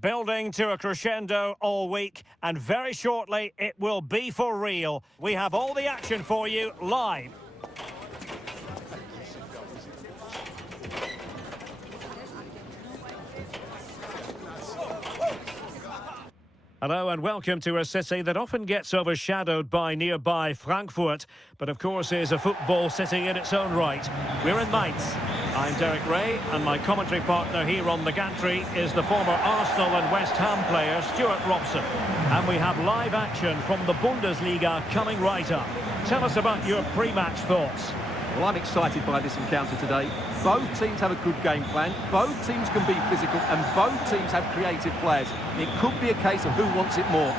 Building to a crescendo all week, and very shortly it will be for real. We have all the action for you live. Hello and welcome to a city that often gets overshadowed by nearby Frankfurt, but of course is a football city in its own right. We're in Mainz. I'm Derek Ray, and my commentary partner here on the gantry is the former Arsenal and West Ham player Stuart Robson. And we have live action from the Bundesliga coming right up. Tell us about your pre-match thoughts. Well, I'm excited by this encounter today. Both teams have a good game plan, both teams can be physical, and both teams have creative players. It could be a case of who wants it more.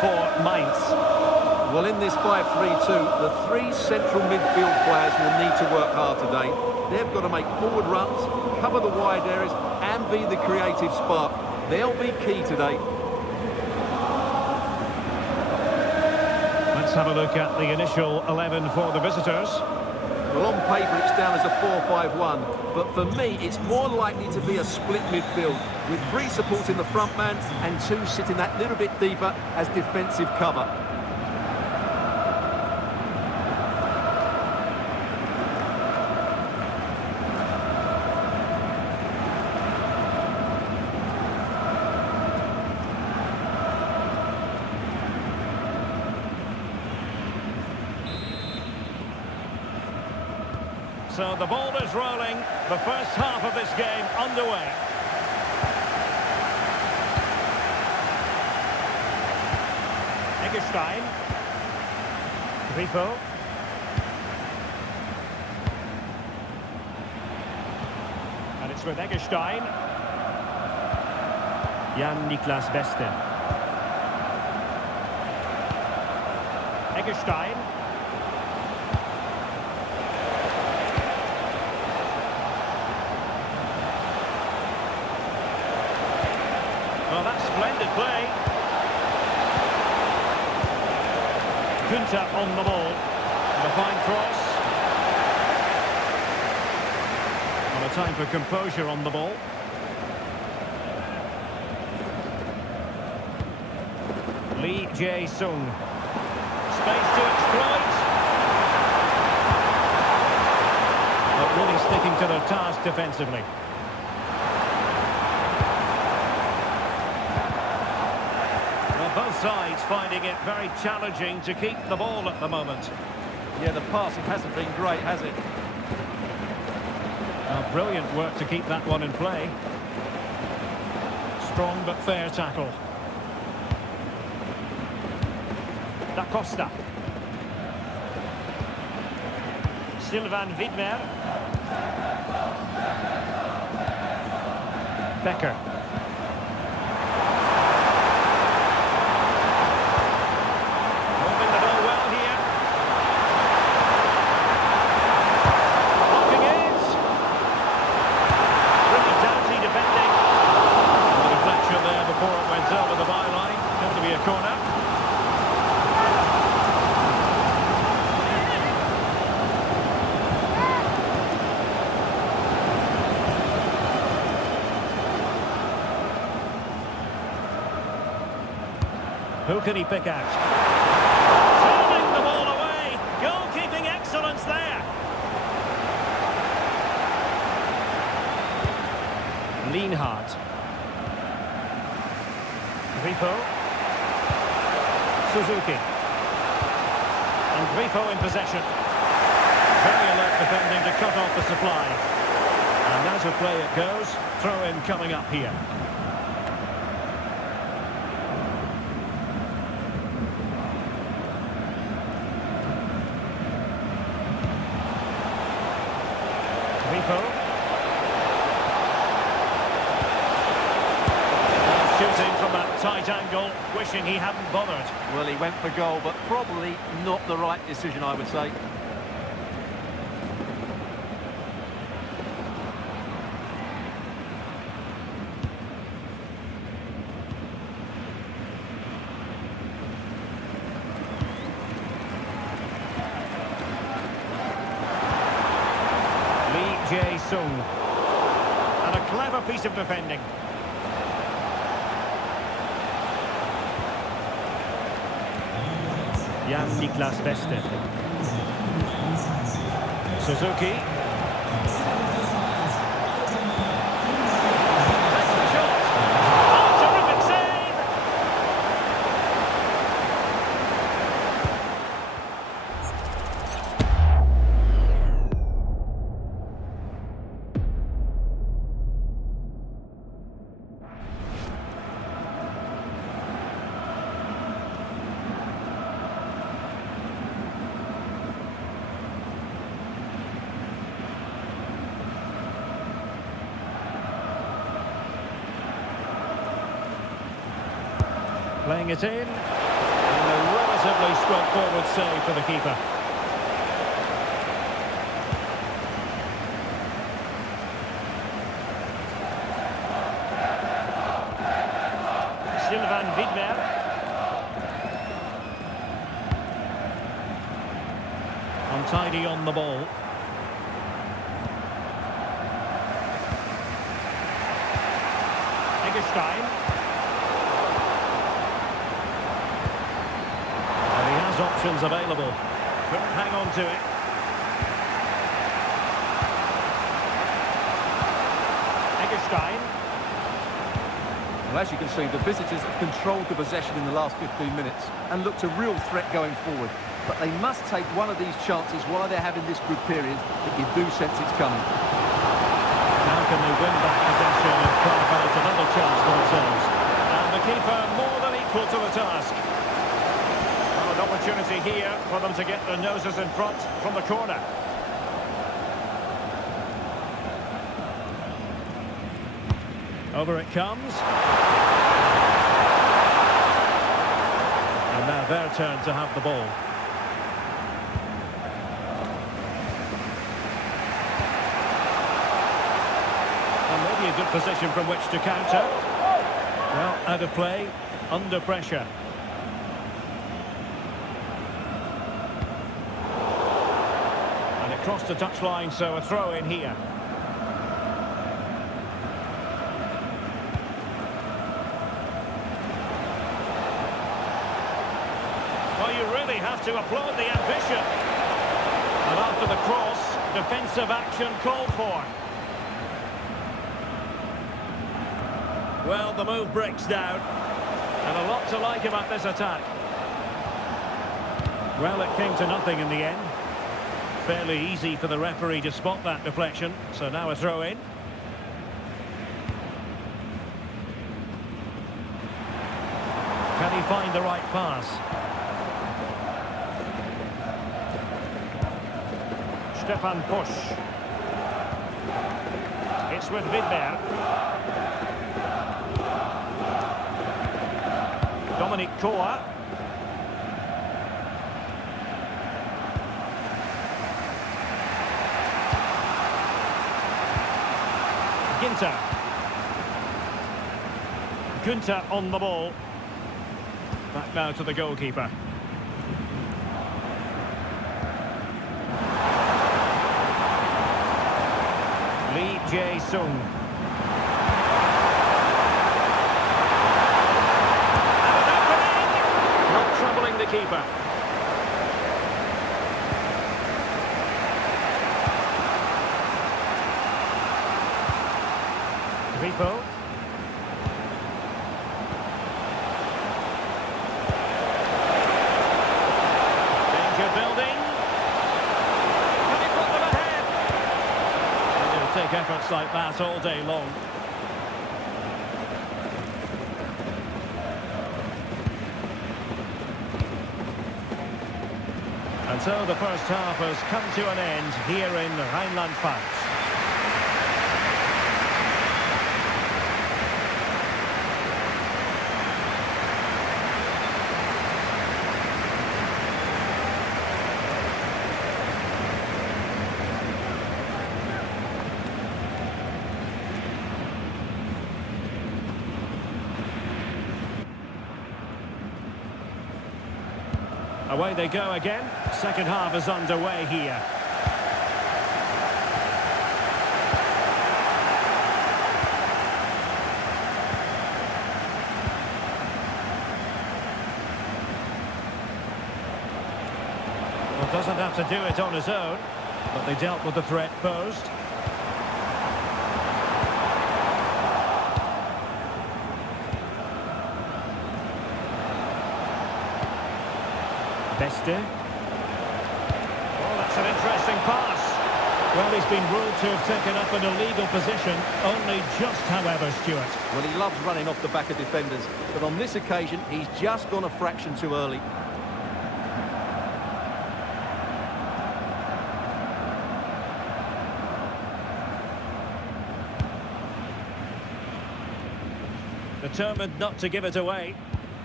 For Mainz. Well, in this 5-3-2, the three central midfield players will need to work hard today. They've got to make forward runs, cover the wide areas, and be the creative spark. They'll be key today. Let's have a look at the initial 11 for the visitors. Well, on paper, it's down as a 4-5-1, but for me, it's more likely to be a split midfield, with three supporting the front man and two sitting that little bit deeper as defensive cover. So the ball is rolling, the first half of this game underway. Eggestein. Grifo. And it's with Eggestein. Jan-Niklas Beste. Eggestein. Well, that's splendid play. Kunta on the ball. And a fine cross. And a time for composure on the ball. Lee Jae-sung. Space to exploit. But really sticking to their task defensively. Both sides finding it very challenging to keep the ball at the moment. Yeah, the passing hasn't been great, has it? Brilliant work to keep that one in play. Strong but fair tackle. Da Costa. Sylvain Widmer. Becker. Who can he pick out? Turning the ball away. Goalkeeping excellence there. Lienhard. Grifo. Suzuki. And Grifo in possession. Very alert defending to cut off the supply. And as a play it goes. Throw in coming up here. from that tight angle, wishing he hadn't bothered. Well, he went for goal, but probably not the right decision, I would say. Jae-sung. And a clever piece of defending. Jan-Niklas Beste. Suzuki. Takes the shot. Oh, terrific save! Playing it in, and a relatively straightforward save for the keeper. Sylvain Widmer. Untidy on the ball. Eggestein. Options available. Couldn't hang on to it. Eggestein. Well, as you can see, the visitors have controlled the possession in the last 15 minutes and looked a real threat going forward. But they must take one of these chances while they're having this good period that you do sense it's coming. How can they win back possession and carve out another chance for themselves? And the keeper more than equal to the task. An opportunity here for them to get their noses in front from the corner. Over it comes. And now their turn to have the ball. And maybe a good position from which to counter. Well, out of play, under pressure. Crossed the touchline, so a throw in here. Well, you really have to applaud the ambition. And after the cross, defensive action called for. Well, the move breaks down. And a lot to like about this attack. Well, it came to nothing in the end. Fairly easy for the referee to spot that deflection. So now a throw in. Can he find the right pass? Stefan Pusch. It's with Widmer. Dominic Koa. Gunter on the ball. Back now to the goalkeeper. Lee Jae-sung. And an opening! Not troubling the keeper. Ripo. Danger building. Can he put them ahead? They'll take efforts like that all day long. And so the first half has come to an end here in Rheinland-Pfalz. Away they go again. Second half is underway here. Well, doesn't have to do it on his own, but they dealt with the threat posed. Beste. Oh, that's an interesting pass. Well, he's been ruled to have taken up an illegal position, only just, however, Stuart. Well, he loves running off the back of defenders, but on this occasion, he's just gone a fraction too early. Determined not to give it away.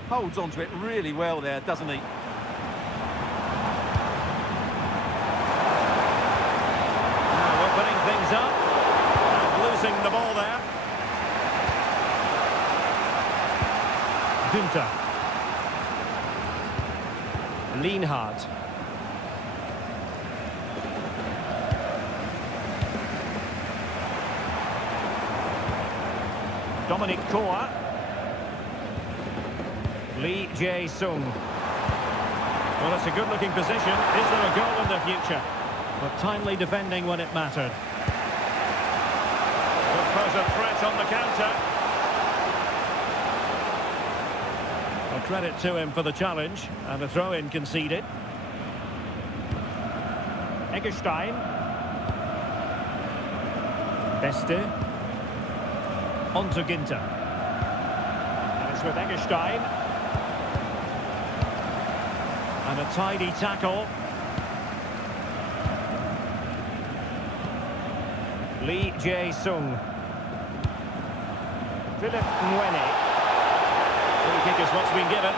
Holds onto it really well there, doesn't he? Things up and losing the ball there. Günther. Lienhard. Dominic Koa. Lee Jae-sung. Well, it's a good-looking position. Is there a goal in the future? But timely defending when it mattered. Could pose a threat on the counter. Well, credit to him for the challenge, and a throw-in conceded. Eggestein. Beste. On to Günther. And it's with Eggestein. And a tidy tackle. Lee Jae-sung. Philip Mwene. Free kick is what's been given.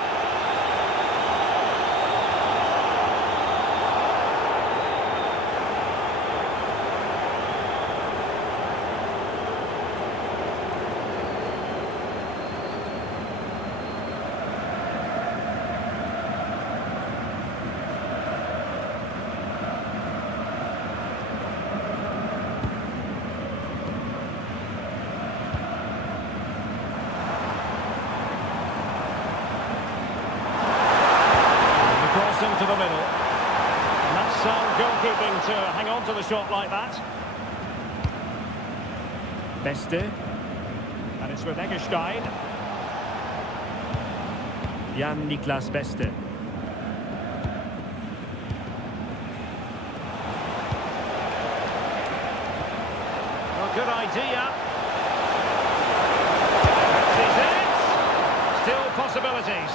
Into the middle. And that's sound goalkeeping to hang on to the shot like that. Beste. And it's with Eggestein. Jan-Niklas Beste. Well, good idea. That is it. Still possibilities.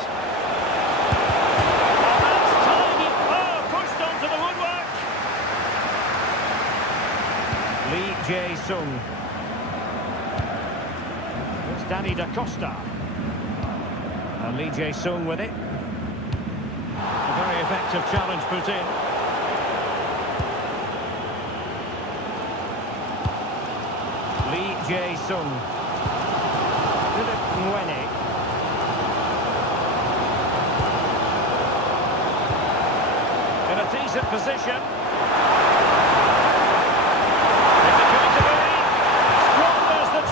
Lee Jae-sung. It's Danny da Costa. And Lee Jae-sung with it. A very effective challenge put in. Lee Jae-sung. Philip Mwene. In a decent position.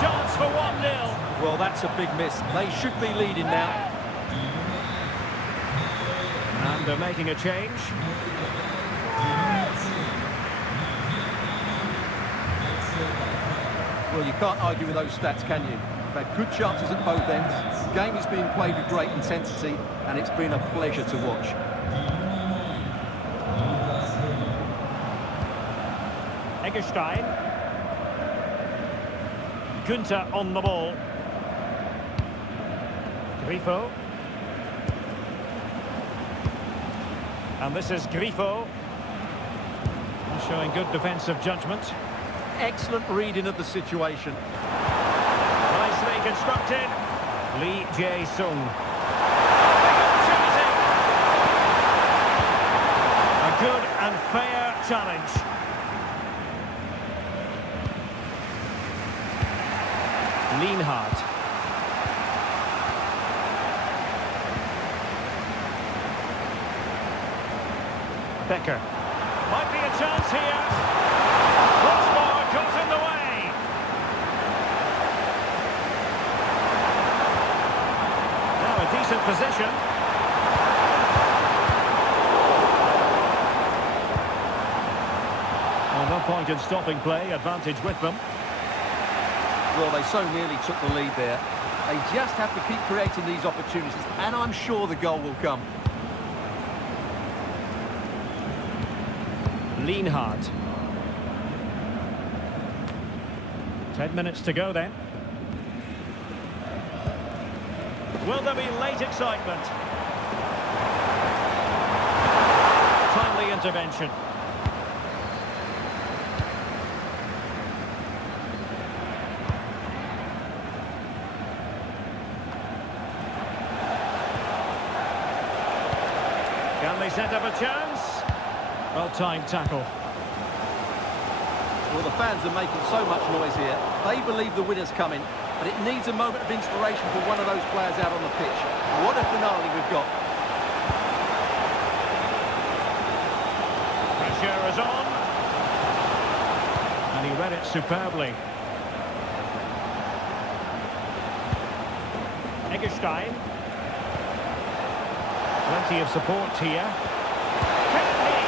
Chance for 1-0. Well, that's a big miss. They should be leading now. And they're making a change. Well, you can't argue with those stats, can you? They've had good chances at both ends. The game is being played with great intensity, and it's been a pleasure to watch. Eggestein. Günther on the ball. Grifo. And this is Grifo. Showing good defensive judgment. Excellent reading of the situation. Nicely constructed. Lee Jae-sung. A good and fair challenge. Lienhard. Becker. Might be a chance here. Crossbar got in the way. Now a decent position. Well, no point in stopping play. Advantage with them. Well, they so nearly took the lead there. They just have to keep creating these opportunities, and I'm sure the goal will come. Lienhardt. 10 minutes to go then. Will there be late excitement? Timely intervention. Can they set up a chance? Well-timed tackle. Well, the fans are making so much noise here. They believe the winner's coming, but it needs a moment of inspiration for one of those players out on the pitch. What a finale we've got. Pressure is on. And he read it superbly. Eggestein. Plenty of support here. Kennedy!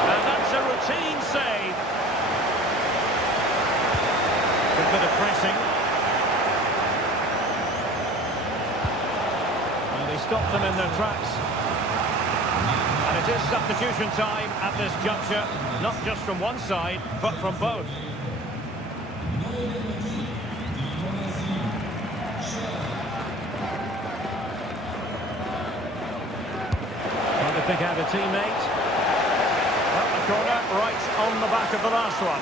And that's a routine save. Good bit of pressing. And they stopped them in their tracks. And it is substitution time at this juncture, not just from one side, but from both. Trying to pick out a teammate. Well, the corner right on the back of the last one.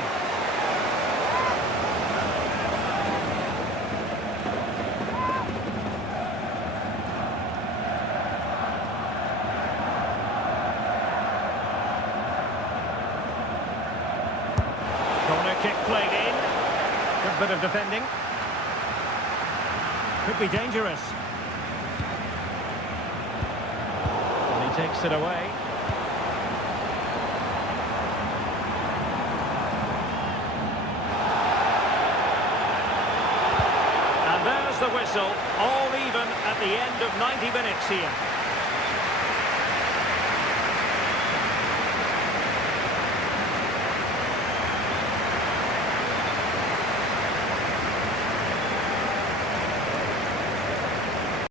Corner kick played in. Good bit of defending. Could be dangerous. And he takes it away. And there's the whistle. All even at the end of 90 minutes here.